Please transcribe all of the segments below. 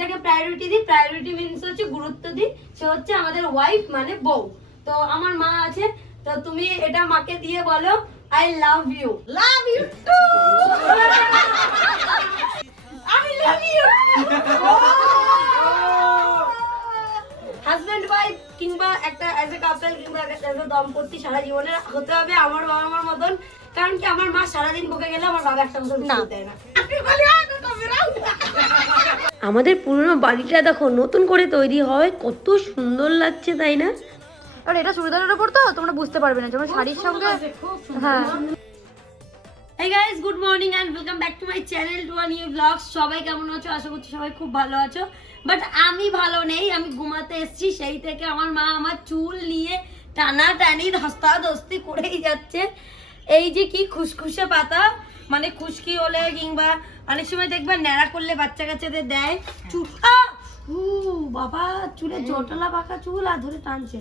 যেটাকে প্রায়োরিটি দিই। Priority means হচ্ছে গুরুত্ব দিই। সে হচ্ছে আমাদের ওয়াইফ মানে বউ। তো আমার মা আছে তো তুমি এটা মাকে দিয়ে বলো I love you love you too আমি লাভ ইউ হাজব্যান্ড ওয়াইফ কিংবা একটা অ্যাজ এ কাপল কিংবা অ্যাজ এ দম্পতি সারা জীবনে হতে হবে আমার বাবা মার মতন। কারণ কি আমার মা সারাদিন বকে গেলে আমার বাবা একটা মতন না। দেয় না। আমাদের পুরনো বাড়িটা দেখো নতুন করে তৈরি হয় কত সুন্দর লাগছে তাই না? আর এটা চুড়িদারের উপর তো? তোমরা বুঝতে পারবে না যেমন শাড়ির সঙ্গে হ্যাঁ। Hey guys, good morning and welcome back to my channel to a new সবাই কেমন আছো? আশা করছি সবাই খুব ভালো আছো। বাট আমি ভালো নেই আমি ঘুমাতে এসেছি সেই থেকে আমার মা আমার চুল নিয়ে টানা টানি ধস্তা ধস্তি করেই যাচ্ছে। এই যে কি খুশখুশে পাতা মানে খুশকি হলে কিংবা অনেক সময় দেখবা ন্যাড়া করলে বাচ্চা কাচ্চাদের দেয় চুল। উ বাবা চুলে জটলা পাকা চুল আর ধরে টানছে।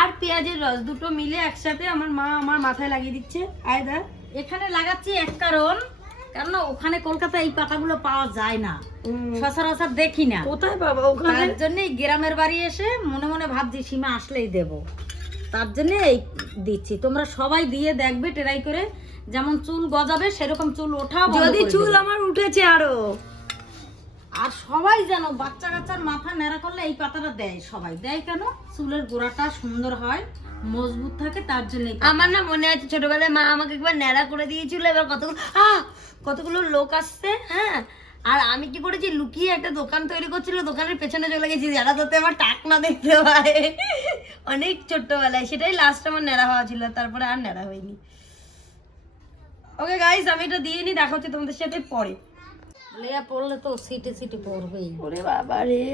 আর পেঁয়াজের রস দুটো মিলে একসাথে আমার মা আমার মাথায় লাগিয়ে দিচ্ছে। আয় দা। এখানে লাগাচ্ছি এক কারণ কারণ ওখানে কলকাতায় এই পাতাগুলো পাওয়া যায় না। সচরাচর দেখি না। কোথায় পাবা? ওখানে? জন্য গ্রামের বাড়ি এসে মনে মনে ভাবছি সীমা আসলেই দেব। তার জন্য এই দিচ্ছি। তোমরা সবাই দিয়ে দেখবে ট্রাই করে। যেমন চুল গজাবে সেরকম চুল ওঠা যদি চুল আমার উঠেছে আরও। আর সবাই জানো বাচ্চা কাচ্চার মাথা নেড়া করলে এই পাতাটা দেয় সবাই। দেয় কেন? চুলের গোড়াটা সুন্দর হয় মজবুত থাকে তার জন্য আমার না মনে আছে ছোটবেলায় মা আমাকে একবার ন্যাড়া করে দিয়েছিল এবার কতগুলো আহ কতগুলো লোক আসছে হ্যাঁ? আর আমি কি করেছি লুকিয়ে একটা দোকান তৈরি করছিল দোকানের পেছনে চলে গেছি যারা তাতে আমার টাক না দেখতে পায়। অনেক ছোট্টবেলায় সেটাই লাস্ট আমার ন্যাড়া হওয়া ছিল তারপরে আর ন্যাড়া হয়নি। ওকে গাইস আমি এটা দিয়ে নি দেখা হচ্ছে তোমাদের সাথে পরে। লেয়া পড়লে তো সিটে সিটে পড়বেই। ওরে বাবা রে।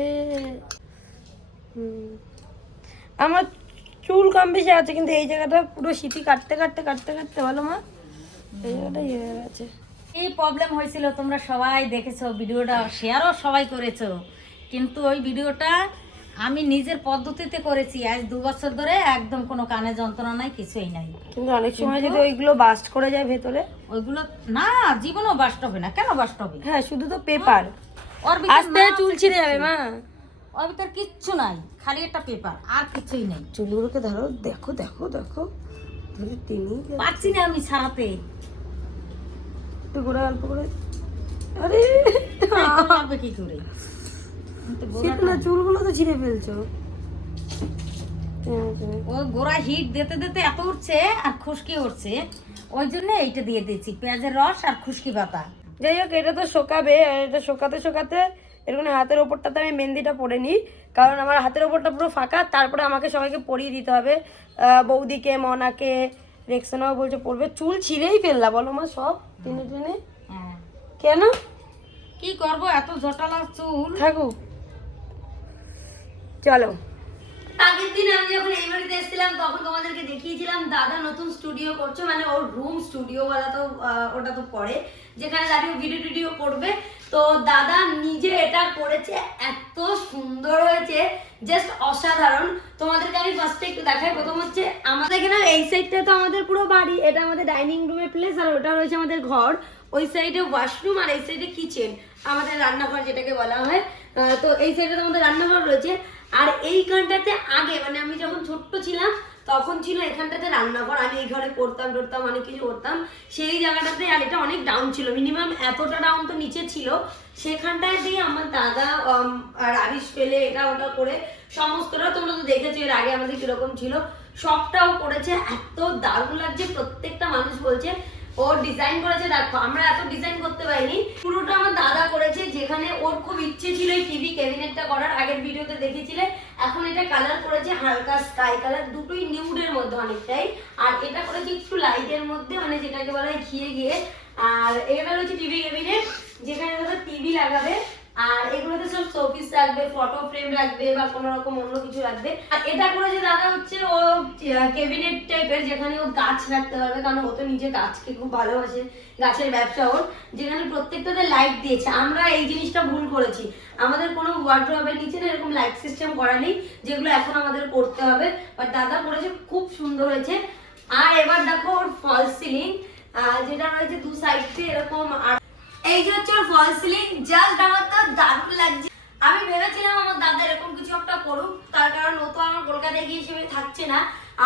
হুম। আমার চুল কম বেশি আছে কিন্তু এই জায়গাটা পুরো সিটি কাটতে কাটতে কাটতে কাটতে ভালো মা। এই জায়গাটা ইয়ে হয়ে গেছে। এই প্রবলেম হয়েছিল তোমরা সবাই দেখেছ ভিডিওটা শেয়ারও সবাই করেছ। কিন্তু ওই ভিডিওটা আমি নিজের পদ্ধতিতে করেছি। আজ দু বছর ধরে একদম কোনো কানে যন্ত্রণা নাই কিছুই নাই। কিন্তু অনেক সময় যদি ওইগুলো বাস্ট করে যায় ভেতরে? ওইগুলো না জীবনও বাস্ট হবে না। কেন বাস্ট হবে? হ্যাঁ শুধু তো পেপার ওর ভিতর আস্তে চুল ছিঁড়ে যাবে মা। ওর ভিতর কিচ্ছু নাই খালি একটা পেপার আর কিছুই নাই। চুলগুলোকে ধরো দেখো দেখো দেখো। ধরে টেনে পারছি না আমি সারাতে একটু করে অল্প করে। আরে! কি করে? সেটা না চুলগুলো তো ছিঁড়ে ফেলছো। হ্যাঁ, হ্যাঁ। ও গোড়া হিট দিতে দিতে এত উঠছে আর খুশকি উঠছে। ওই জন্য এইটা দিয়ে দিয়েছি পেঁয়াজের রস আর খুশকি পাতা। যাই হোক এটা তো শোকাবে আর এটা শোকাতে শোকাতে এরকম হাতের ওপরটাতে আমি মেহেন্দিটা পরে নিই। কারণ আমার হাতের ওপরটা পুরো ফাঁকা তারপরে আমাকে সবাইকে পরিয়ে দিতে হবে। বৌদিকে মনাকে রেক্সনাও বলছে পড়বে চুল ছিঁড়েই ফেললা বলো মা সব টেনে টেনে। হ্যাঁ। কেন? কি করব এত জটালা চুল। থাকুক। চলো। আগের দিন আমি যখন এই বাড়িতে এসেছিলাম, তখন তোমাদেরকে দেখিয়েছিলাম, দাদা নতুন স্টুডিও করছে মানে ওর রুম স্টুডিও বলা তো ওটা তো পরে, যেখানে দাঁড়িয়ে ভিডিও টিডিও করবে। তো দাদা নিজে এটা করেছে, এত সুন্দর হয়েছে জাস্ট অসাধারণ। তোমাদেরকে আমি ফার্স্টে একটু দেখাই, প্রথম হচ্ছে আমাদের এখানে, এই সাইডটা তো আমাদের পুরো বাড়ি, এটা আমাদের ডাইনিং রুমের প্লেস আর ওটা রয়েছে আমাদের ঘর। ওই সাইডে ওয়াশরুম আর এই সাইডে কিচেন আমাদের রান্নাঘর যেটাকে বলা হয়। তো এই সাইডে তো আমাদের রান্নাঘর রয়েছে। আর এইখানটাতে আগে মানে আমি যখন ছোট্ট ছিলাম, তখন ছিল এখানটাতে রান্নাঘর, আমি এই ঘরে করতাম টরতাম অনেক কিছু করতাম। সেই জায়গাটাতে, আর এটা অনেক ডাউন ছিল মিনিমাম এতটা ডাউন তো নিচে ছিল। সেখানটায় দিয়ে আমার দাদা আরিশ ফেলে এটা ওটা করে, সমস্তটা তোমরা তো দেখেছ, এর আগে আমাদের কীরকম ছিল। সবটাও করেছে, এত দারুণ লাগছে, প্রত্যেকটা মানুষ বলছে ও ডিজাইন করেছে, দেখো, আমরা এত ডিজাইন করতে পারিনি। পুরোটা আমার দাদা করেছে, যেখানে ওর খুব ইচ্ছে ছিল এই টিভি ক্যাবিনেটটা করার, আগের ভিডিওতে দেখেছিলে এখন এটা কালার করেছে হালকা স্কাই কালার দুটোই নিউডের মধ্যে অনেকটাই। আর এটা করেছে একটু লাইটের মধ্যে মানে যেটাকে বলা হয় ঘিয়ে গিয়ে আর এটা হচ্ছে টিভি ক্যাবিনেট যেখানে দাদা টিভি লাগাবে। আর এগুলোতে সব শোপিস রাখবে ফটো ফ্রেম রাখবে বা কোনো রকম অন্য কিছু রাখবে। আর এটা করেছে দাদা হচ্ছে, ও ক্যাবিনেট টাইপের যেখানে ও গাছ রাখতে পারবে, কারণ ও তো নিজে গাছকে খুব ভালোবাসে, গাছের ব্যবসা ওর, যেখানে প্রত্যেকটাতে লাইট দিয়েছে। আমরা এই জিনিসটা ভুল করেছি। আমাদের কোনো ওয়ার্ড্রোবের নিচে না এরকম লাইট সিস্টেম করা নেই, যেগুলো এখন আমাদের করতে হবে। বাট দাদা করেছে, খুব সুন্দর হয়েছে। আর এবার দেখো ওর ফল সিলিং যেটা রয়েছে দু সাইড দিয়ে এরকম আর এই যে হচ্ছে ফল সিলিং জাস্ট আমার তো দারুণ লাগছে। আমি ভেবেছিলাম আমার দাদা এরকম কিছু একটা করুক, তার কারণ ও তো আমার কলকাতায় গিয়ে হিসেবে থাকছে না।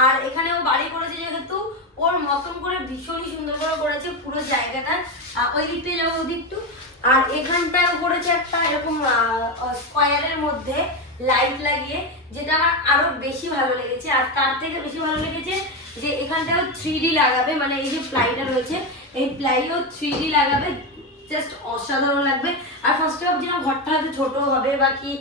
আর এখানে ও বাড়ি করেছে যেহেতু, ওর মতন করে ভীষণই সুন্দর করে করেছে পুরো জায়গাটা। ওই দিক দিয়ে যাব একটু আর এখানটায় করেছে একটা এরকম স্কোয়ারের মধ্যে লাইট লাগিয়ে, যেটা আমার আরও বেশি ভালো লেগেছে। আর তার থেকে বেশি ভালো লেগেছে যে এখানটাও থ্রি লাগাবে মানে এই যে প্লাইটা রয়েছে, এই প্লাইও থ্রি লাগাবে জাস্ট অসাধারণ লাগবে। আর ফার্স্ট অফ যেন ঘরটা হয়তো ছোট হবে বা কি।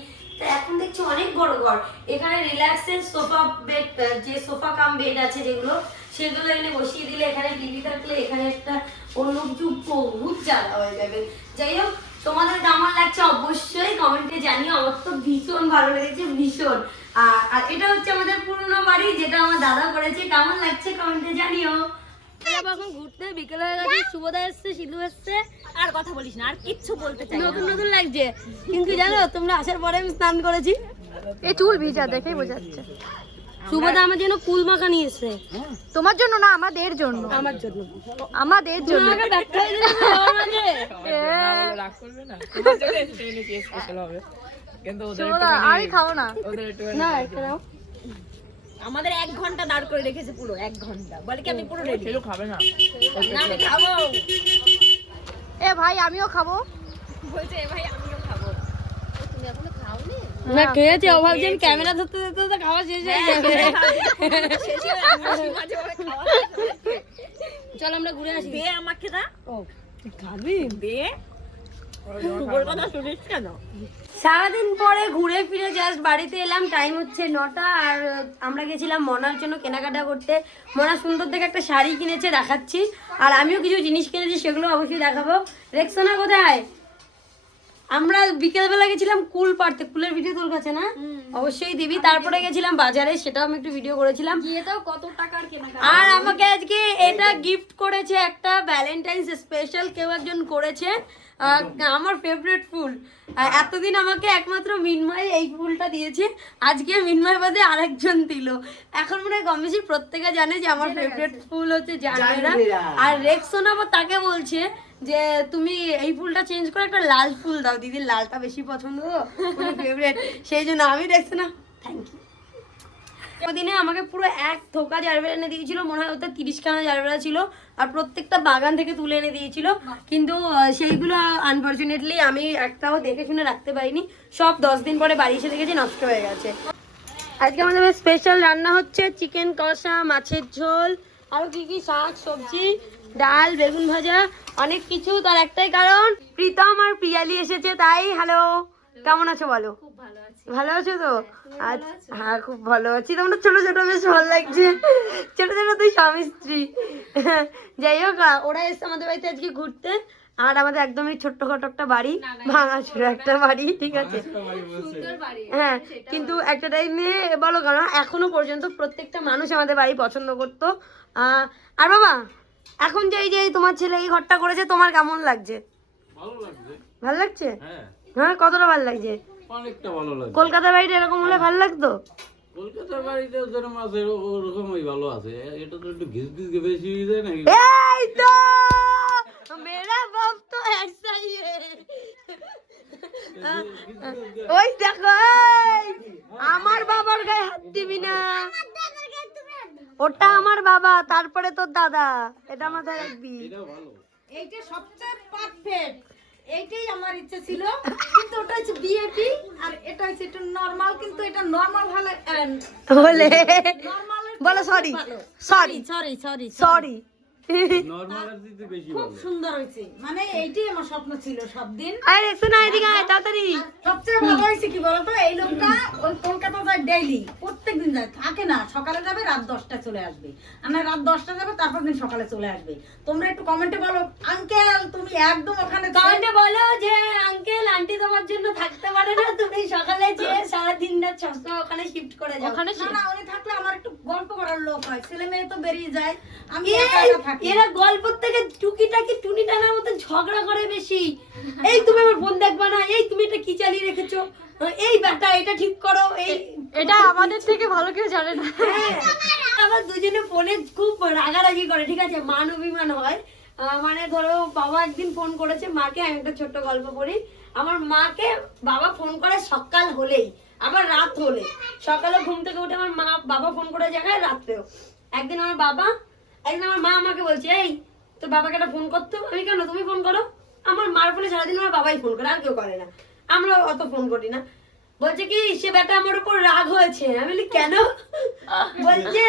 এখন দেখছি অনেক বড় ঘর। এখানে রিল্যাক্সের সোফা বেড যে সোফা কাম বেড আছে যেগুলো, সেগুলো এনে বসিয়ে দিলে এখানে টিভি থাকলে এখানে একটা অন্য কিছু বহুত জায়গা হয়ে যাবে। যাই হোক, তোমাদের কেমন লাগছে অবশ্যই কমেন্টে জানিও। আমার তো ভীষণ ভালো লেগেছে, ভীষণ। আর এটা হচ্ছে আমাদের পুরনো বাড়ি, যেটা আমার দাদা করেছে। কেমন লাগছে কমেন্টে জানিও। এখন ঘুরতে বিকেল হয়ে গেছে শুভদা এসছে সিধু এসছে। আর কথা বলিস না আর কিচ্ছু বলতে চাই নতুন নতুন লাগছে। কিন্তু জানো তোমরা আসার পরে আমি স্নান করেছি। এই চুল ভিজা দেখেই বোঝা যাচ্ছে। শুভদা আমার জন্য কুল মাখা নিয়ে এসছে। তোমার জন্য না আমাদের জন্য। আমার জন্য। আমাদের জন্য। না কিন্তু ওদের একটু। আমাদের এক ঘণ্টা দাঁড় করে রেখেছে পুরো এক ঘণ্টা। বলে কি আমি পুরো রেডি কেউ খাবে না। না আমি খাব। এ ভাই আমিও খাব। বলছে "এ ভাই আমিও খাব। না খেয়েছি অভাব যে ক্যামেরা ধরতে ধরতে তো খাওয়া শেষ হয়ে যাবে হয়ে করে খাওয়া চল আমরা ঘুরে আসি। দে আমাকে দা ও খাবি? দে ওর কথা শুনিস কেন সারাদিন পরে ঘুরে ফিরে জাস্ট বাড়িতে এলাম। টাইম হচ্ছে নটা আর আমরা গেছিলাম মনার জন্য কেনাকাটা করতে। মনা সুন্দর দেখে একটা শাড়ি কিনেছে, দেখাচ্ছি। আর আমিও কিছু জিনিস কিনেছি, সেগুলো অবশ্যই দেখাবো। রেক্সোনা কোথায়? আমরা বিকেলবেলা গেছিলাম কুল পাড়তে কুলের ভিডিও তোর কাছে না? অবশ্যই দিবি। তারপরে গেছিলাম বাজারে সেটাও আমি একটু ভিডিও করেছিলাম। গিয়ে তো কত টাকার কেনাকাটা? আর আমাকে আজকে এটা গিফট করেছে একটা ভ্যালেন্টাইন্স স্পেশাল কেউ একজন করেছে আমার ফেভারিট ফুল। আর এতদিন আমাকে একমাত্র মিনময় এই ফুলটা দিয়েছে। আজকে মিনময় বাদে আরেকজন দিল। এখন মনে হয় কম বেশি প্রত্যেকে জানে যে আমার ফেভারিট ফুল হচ্ছে জানবেরা আর রেক্সোনা তাকে বলছে যে তুমি এই ফুলটা চেঞ্জ করে একটা লাল ফুল দাও। দিদির লালটা বেশি পছন্দ ফেভারিট সেই জন্য আমি দেখছি না। থ্যাংক ইউ দিনে আমাকে পুরো এক থোকা জারবেরা এনে দিয়েছিল, মনে হয় ওতে তিরিশখানা জারবেরা ছিল, আর প্রত্যেকটা বাগান থেকে তুলে এনে দিয়েছিল। কিন্তু সেইগুলো আনফর্চুনেটলি আমি একটাও দেখে শুনে রাখতে পারিনি। সব দশ দিন পরে বাড়ি এসে দেখেছি, নষ্ট হয়ে গেছে। আজকে আমাদের স্পেশাল রান্না হচ্ছে চিকেন কষা, মাছের ঝোল, আরও কি কি শাক, সবজি। ডাল বেগুন ভাজা অনেক কিছু তার একটাই কারণ প্রীতম আর প্রিয়ালি এসেছে তাই হ্যালো কেমন আছো বলো? ভালো আছো। তো? আচ্ছা, হ্যাঁ খুব ভালো আছি। তোমরা ছোট ছোট বেশ ভালো লাগছে। ছোট ছোট তুই স্বামী স্ত্রী। যাই হোক ওরা এসছে আমাদের বাড়িতে আজকে ঘুরতে। আর আমাদের একদমই ছোট্ট খাটো একটা বাড়ি ভাঙা ভাঙাচোরা একটা বাড়ি ঠিক আছে? হ্যাঁ কিন্তু একটা টাইমে বলো কেন এখনও পর্যন্ত প্রত্যেকটা মানুষ আমাদের বাড়ি পছন্দ করতো। আর বাবা এখন যে এই যে তোমার ছেলে এই ঘরটা করেছে তোমার কেমন লাগছে? ভালো লাগছে। হ্যাঁ। কতটা ভালো লাগছে? অনেকটা ভালো লাগছে। কলকাতা বাড়িটা এরকম হলে ভালো লাগতো? ওই দেখো আমার বাবার গায়ে হাত দিবি না। ওটা আমার বাবা তারপরে তোর দাদা। এটা এটা ভালো এইটা সবচেয়ে পারফেক্ট এইটাই আমার ইচ্ছে ছিল। কিন্তু ওটা হচ্ছে বিএপি আর এটা হচ্ছে একটু নর্মাল কিন্তু এটা নর্মাল ভালো বলে নর্মাল বলো sorry sorry sorry sorry sorry normal আর দিতে বেশি খুব সুন্দর হয়েছে। মানে এইটাই আমার স্বপ্ন ছিল সব দিন আরে দেখছ না এদিকে আয় তাড়াতাড়ি। সবচেয়ে ভালো হয়েছে কি বলতো এই লোকটা ওই কলকাতা যায় ডেইলি প্রত্যেক যায় থাকে না সকালে যাবে রাত দশটায় চলে আসবে। আমরা রাত দশটা যাবে তারপর দিন সকালে চলে আসবে। তোমরা একটু কমেন্টে বলো আঙ্কেল তুমি একদম ওখানে কমেন্টে বলো যে আঙ্কেল আন্টি তোমার জন্য থাকতে পারে না তুমি সকালে যে সারা দিন রাত সবসময় ওখানে শিফট করে যাও। ওখানে না উনি থাকলে আমার একটু গল্প করার লোক হয়। ছেলে মেয়ে তো বেরিয়ে যায় আমি একা থাকি। এরা গল্পর থেকে টুকিটাকি টুনি টানার মতো ঝগড়া করে বেশি। এই তুমি আমার ফোন দেখবা না এই তুমি এটা কি চালিয়ে রেখেছো? এই ব্যাটা এটা ঠিক করো এই এটা আমাদের থেকে ভালো কেউ জানে না। হ্যাঁ, আবার দুজনে ফোনে খুব রাগারাগি করে ঠিক আছে? মান অভিমান হয়। মানে ধরো বাবা একদিন ফোন করেছে মাকে আমি একটা ছোট্ট গল্প করি আমার মাকে বাবা ফোন করে সকাল হলেই আবার রাত হলে সকালে ঘুম থেকে উঠে আমার মা বাবা ফোন করে জায়গায় রাত্রেও। একদিন আমার বাবা একদিন আমার মা আমাকে বলছে এই তোর বাবাকে একটা ফোন করতো আমি কেন তুমি ফোন করো? আমার মার ফোনে সারাদিন আমার বাবাই ফোন করে আর কেউ করে না। আমরা অত ফোন করি না। বলছে কি সে বেটা আমার উপর রাগ হয়েছে। আমি বলি কেন? বলছে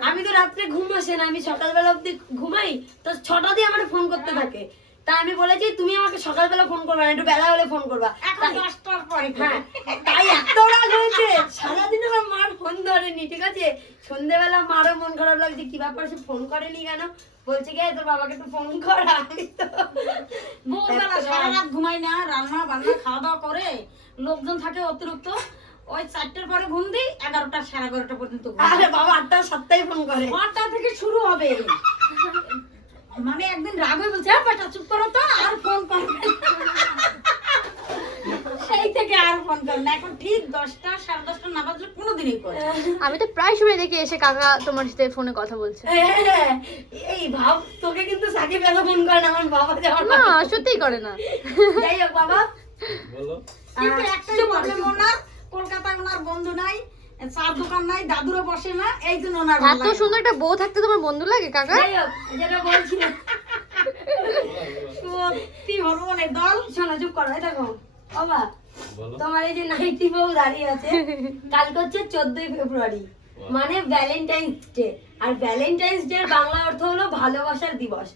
আমি তো রাত্রে ঘুম আসে না আমি সকালবেলা অব্দি ঘুমাই। তো ছটা দিয়ে আমার ফোন করতে থাকে। তা আমি বলেছি তুমি আমাকে সকালবেলা ফোন করবা না, একটু বেলা হলে ফোন করবা। এখন দশটার পরে হ্যাঁ তাই এত রাগ হয়েছে। সারাদিন আমার মার ফোন ধরেনি ঠিক আছে? সন্ধ্যেবেলা মারও মন খারাপ লাগছে কি ব্যাপার সে ফোন করেনি কেন? বলছে কি তোর বাবাকে একটু ফোন কর আমি তো ভোরবেলা সারা রাত ঘুমাই না রান্না বান্না খাওয়া দাওয়া করে লোকজন থাকে অতিরিক্ত। ওই চারটের পরে ঘুম দিই এগারোটা সাড়ে এগারোটা পর্যন্ত আরে বাবা আটটা সাতটায় ফোন করে। আটটা থেকে শুরু হবে। মানে একদিন রাগ হয়ে বলছে "হ্যাঁ বেটা চুপ করো তো আর ফোন করবে সেই থেকে আর ফোন করে না। এখন ঠিক দশটা সাড়ে দশটা না বাজলে কোনোদিনই করে। আমি তো প্রায় সময় দেখি এসে কাকা তোমার সাথে ফোনে কথা বলছে। হ্যাঁ, এই ভাব তোকে কিন্তু সাকিব এত ফোন করে না আমার বাবা যে আমার না সত্যিই করে না। যাই হোক বাবা। বলো। কিন্তু করো, প্রবলেম ওনার কলকাতায় ওনার বন্ধু নাই চার দোকান নাই দাদুরও বসে না এই জন্য ওনার এত সুন্দর একটা বউ থাকতে তোমার বন্ধু লাগে কাকা? যেটা বলছিলাম সত্যি হরমোনের দল শোনো চুপ করো এই দেখো বাবা তোমার এই যে নাইটি বউ দাঁড়িয়ে আছে কালকে হচ্ছে চোদ্দই ফেব্রুয়ারি মানে ভ্যালেন্টাইন্স ডে আর ভ্যালেন্টাইন্স ডে বাংলা অর্থ হলো ভালোবাসার দিবস।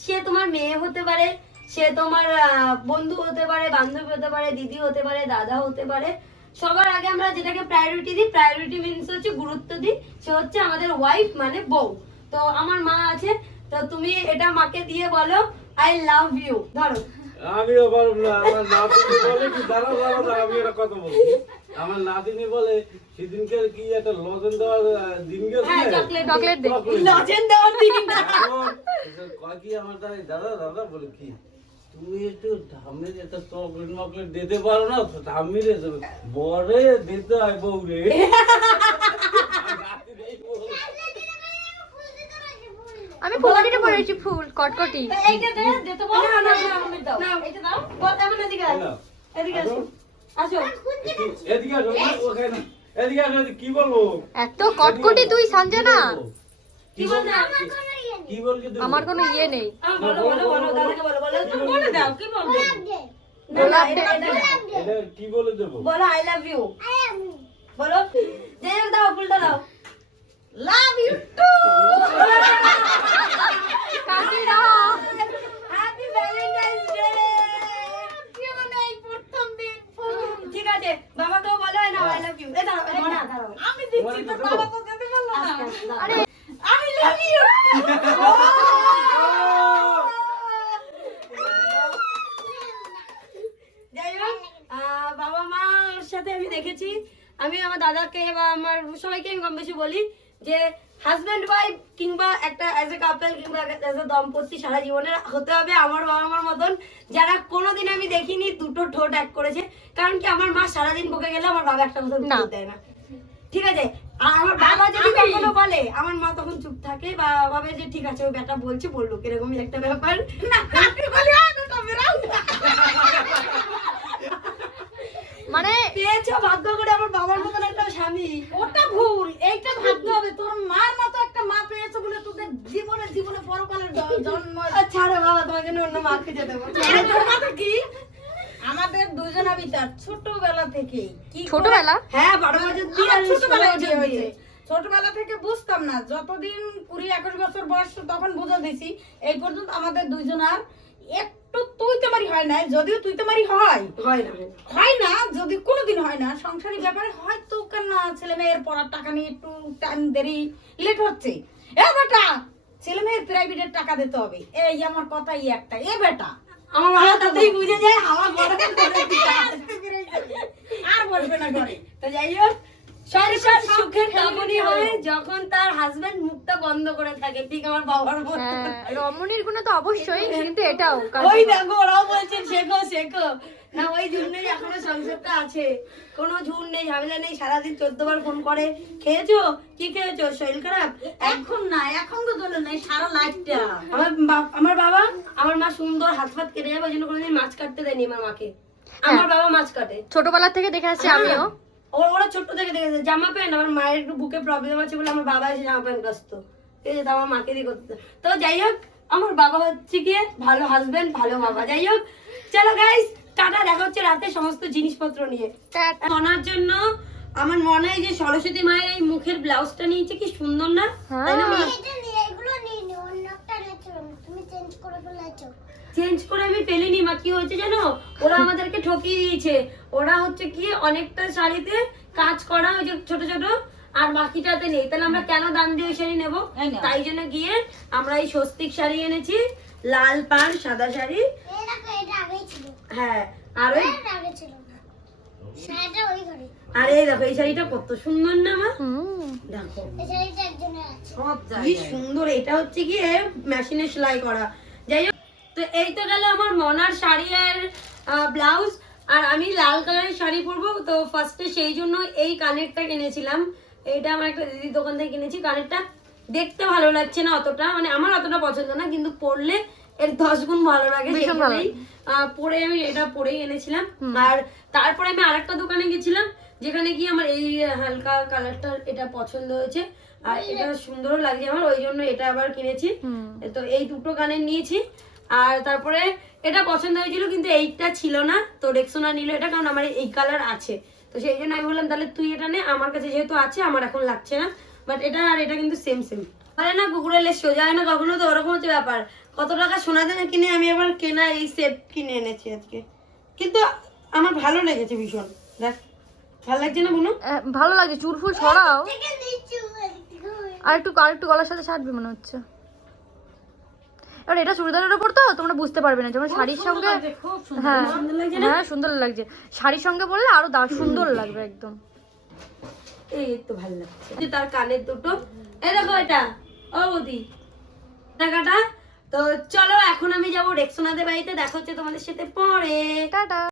সে তোমার মেয়ে হতে পারে সে তোমার আহ, বন্ধু হতে পারে বান্ধবী হতে পারে দিদি হতে পারে দাদা হতে পারে সবার আগে আমরা যেটাকে প্রায়োরিটি দিই প্রায়োরিটি মিনস হচ্ছে গুরুত্ব দিই সে হচ্ছে আমাদের ওয়াইফ মানে বউ। তো আমার মা আছে তো তুমি এটা মাকে দিয়ে বলো আই লাভ ইউ ধরো। আমিও পারব না আমার নাতিনি বলে কি দাঁড়াও দাঁড়াও দাঁড়াও, আমি একটা কথা বলছি। আমার নাতিনি বলে সেদিনকে কি একটা লজেন দেওয়ার দিন গেছে? হ্যাঁ চকলেট চকলেট দে লজেন দেওয়ার দিন। কয় কি আমার দাদা দাদা বলে কি? তুমি একটু একটা চকলেট মকলেট দিতে পারো না ধামি রে বরে দিতে হয় বউ রে আমি ফুলকাটিটা পরেছি ফুল কটকটি। এইটা দে দিতে বলো। না, না, না না, আমি দাও। এইটা দাও। বল, এমন এদিকে আয়। এদিকে আসো। আসো। এদিকে আসো ওখানে। এদিকে আসো কি বলব? এত কটকটি তুই সঞ্জনা। কি? আমার কোনো ইয়ে নেই আহ, বলো, বলো, বলো, দাদাকে বলো, বলো। কি বলে দাও কি বলব না, না, এটা- এটা- এটা কি বলে দেবো বলো, I love you। বলো। দাও, ফুলটা দাও। লাভ ইউ টু কাকিরা Happy Valentine's Day! প্রথম দিন ঠিক আছে, বাবাকেও বলো। দাঁড়াও, দাঁড়াও, দাঁড়াও। আমি দিচ্ছি তোর বাবা তো দিতে পারল না আস্তে আস্তে দাও। আমি লাভ ইউ যাই হোক আহ, বাবা মার সাথে আমি দেখেছি আমি আমার দাদাকে বা আমার সবাইকে আমি কম বেশি বলি যে হাজব্যান্ড ওয়াইফ কিংবা একটা অ্যাজ এ কাপল কিংবা অ্যাজ এ দম্পতি সারা জীবনের হতে হবে আমার বাবা মার মতন। যারা কোনোদিন আমি দেখিনি দুটো ঠোঁট এক করেছে। কারণ কি আমার মা সারাদিন বকে গেলে আমার বাবা একটা কথা না। দেয় না। ঠিক আছে? আর আমার বাবা যদি কখনো বলে আমার মা তখন চুপ থাকে বা ভাবে যে ঠিক আছে ওই বেটা বলছে বলল এরকমই একটা ব্যাপার। না আমি বলি আগুনটা বেরাও মানে পেয়েছ ভাগ্য করে আমার বাবার মতন একটা স্বামী। ওটা ভুল এইটা ভাবতে হবে। তোর মার মতো একটা মা পেয়েছে বলে তোদের জীবনে জীবনে পরকালের জন্ম ছাড়ো বাবা তোমাকে অন্য মা খুঁজে দেবো। কথা কি? আমাদের দুজনা বিচার ছোটবেলা থেকে কি ছোটবেলা? হ্যাঁ বারো বছর দিয়ে বছর হয়েছে। ছোটবেলা থেকে বুঝতাম না যতদিন কুড়ি একুশ বছর বয়স তখন বুঝে দিছি। এই পর্যন্ত আমাদের দুইজনার একটু তুই তোমারি হয় না যদিও তুই তোমারি হয়। হয় না হয় না। হয় না যদি কোনোদিন হয় না সংসারিক ব্যাপারে হয়তো কেন ছেলে মেয়ের পড়ার টাকা নিয়ে একটু টাইম দেরি লেট হচ্ছে। এ বেটা ছেলে মেয়ের প্রাইভেটের টাকা দিতে হবে। এই আমার কথাই একটা। এ বেটা আমার বাবা তাতেই বুঝে যায় হাওয়া গরম। আর বলবে না ঘরে। তো যাই হোক সংসার সুখের তখনই হয় যখন তার হাজবেন্ড মুখটা বন্ধ করে থাকে ঠিক আমার বাবার মতো। হ্যাঁ রমণীর গুণ তো অবশ্যই কিন্তু এটাও ওই দেখো ওরাও বলছে শেখো শেখো। না ওই জন্যই এখনও সংসারটা আছে। কোনো ঝুন নেই ঝামেলা নেই সারাদিন চোদ্দ বার ফোন করে। খেয়েছো? কি খেয়েছো? শরীর খারাপ? এখন না এখন তো নাই সারা লাইফটা আমার আমার বাবা আমার মা সুন্দর হাত ফাত কেটে যাবে ওই জন্য কোনোদিন মাছ কাটতে দেয়নি আমার মাকে। আমার বাবা মাছ কাটে। ছোটবেলা থেকে দেখে আসছি আমিও। ওরা ওরা ছোট্ট থেকে দেখেছে জামা প্যান্ট আমার মায়ের একটু বুকে প্রবলেম আছে বলে আমার বাবা এসে জামা প্যান্ট কাচতো। ঠিক আছে তো আমার মাকে দিয়ে করতে তো যাই হোক আমার বাবা হচ্ছে গিয়ে ভালো হাজবেন্ড ভালো বাবা যাই হোক চলো গাইস টাটা দেখা হচ্ছে রাতে সমস্ত জিনিসপত্র নিয়ে। মনার জন্য আমার মনে হয় যে সরস্বতী মায়ের এই মুখের ব্লাউজটা নিয়েছে কি সুন্দর না? তাই না মা? চেঞ্জ করে আমি পেলিনি মা। কি হয়েছে জানো? ওরা আমাদেরকে ঠকিয়ে দিয়েছে। ওরা হচ্ছে কি অনেকটা শাড়িতে কাজ করা ওই যে ছোট ছোট আর বাকিটাতে নেই। তাহলে আমরা কেন দাম দিয়ে ওই শাড়ি নেব? তাই জন্য গিয়ে আমরা এই স্বস্তিক শাড়ি এনেছি লাল পাড় সাদা শাড়ি। হ্যাঁ আর ওই আর দেখো এই শাড়িটা কত সুন্দর না মা? দেখো। কি সুন্দর এটা হচ্ছে কি মেশিনে সেলাই করা। তো এই তো গেল আমার মনার শাড়ি আর ব্লাউজ। আর আমি লাল কালারের শাড়ি পরবো তো ফার্স্টে সেই জন্য এই কানেরটা কিনেছিলাম। এইটা আমার একটা দিদির দোকান থেকে কিনেছি। কানেরটা দেখতে ভালো লাগছে না অতটা মানে আমার অতটা পছন্দ না কিন্তু পরলে এর দশ গুণ ভালো লাগে পরে আমি এটা পরেই এনেছিলাম। আর তারপরে আমি আরেকটা দোকানে গেছিলাম যেখানে গিয়ে আমার এই হালকা কালারটা এটা পছন্দ হয়েছে। আর এটা সুন্দরও লাগছে আমার ওই জন্য এটা আবার কিনেছি। তো এই দুটো কানের নিয়েছি। আর তারপরে এটা পছন্দ হয়েছিল কিন্তু এইটা ছিল না। তো রেক্সোনা নিল এটা কারণ আমার এই কালার আছে। তো সেই জন্য আমি বললাম তাহলে তুই এটা নে আমার কাছে যেহেতু আছে আমার এখন লাগছে না। বাট এটা আর এটা কিন্তু সেম সেম আরে না কুকুরের লেস সোজা হয় না কখনো তো ওরকম হচ্ছে ব্যাপার। কত টাকা সোনা না কিনে আমি আবার কেনা এই সেট কিনে এনেছি আজকে। কিন্তু আমার ভালো লেগেছে ভীষণ। দেখ ভালো লাগছে না বুনু? ভালো লাগছে চুল ফুল ছড়াও আর একটু আর একটু গলার সাথে ছাড়বি মনে হচ্ছে। এবার এটা চুড়িদারের ওপর তো তোমরা বুঝতে পারবে না। যেমন শাড়ির সঙ্গে হ্যাঁ সুন্দর লাগছে হ্যাঁ সুন্দর লাগছে। শাড়ির সঙ্গে বললে আরও দা সুন্দর লাগবে একদম। এই তো ভালো লাগছে। যে তার কানের দুটো। এই দেখো এটা। ও বৌদি। টাকাটা তো চলো এখন আমি যাব রেক্সোনাদের বাড়িতে। দেখা হচ্ছে তোমাদের সাথে পরে। টাটা।